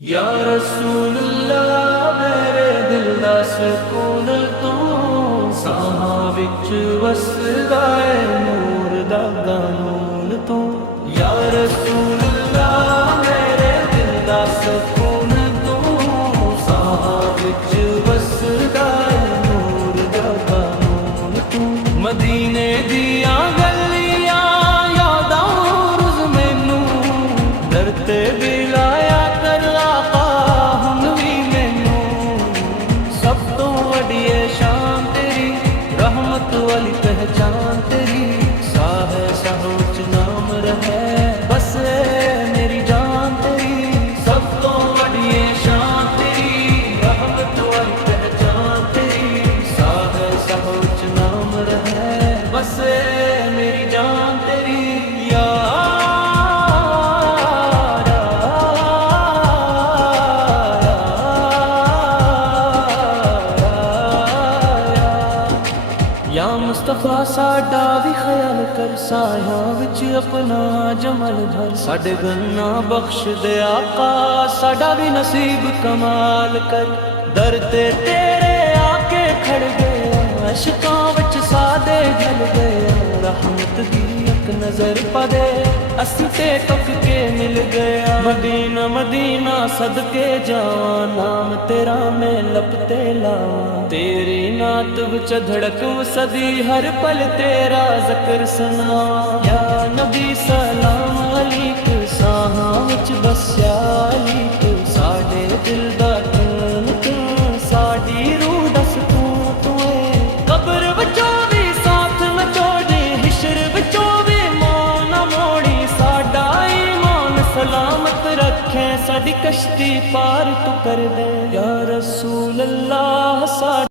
یا رسول اللہ میرے دل دا سکون تو ساہاں وچ وسدا اے نور دا قانون تو یا رسول اللہ میرے دل دا سکون تو ساہاں وچ وسدا اے نور دا قانون تو مدینے دیاں گلیاں یاداں روز مینوں ڈرتے بلایا شان تیری رحمت والی پہچان تیری ساہ سہوچ نام رہے بس میری جان تیری سب تو بڑی شان تیری رحمت والی پہچان تیری ساہ سہوچ نام رہے بس میری جان تیری یا مصطفیٰ ساڈا بھی خیال کر سایاں وچ اپنا جمل بھر ساڈے گناہ بخش دے آقا ساڈا بھی نصیب کمال کر در تے تیرے آ کے کھڑ گئے عشقاں وچ سادے ڈھل گئے رحمت دی ایک نظر پا دے اسی تے ٹک کے مل گیا مدینہ مدینہ صدقے جاواں نام تیرا میں لپتے لاواں تیری نعت وچ دھڑک وسدی ہر پل تیرا ذکر سناواں یا نبی سلام علیک ساہاں وچ بسیا علیک ساڈے دل دا توں ساڈی روح دا سکون تو اے قبر وچوں بھی ساتھ نہ چھوڑی حشر وچوں بھی ماں نہ موڑی ساڈا ایمان سلامت رکھے ساڈی کشتی پار تو کر دے یا رسول اللہ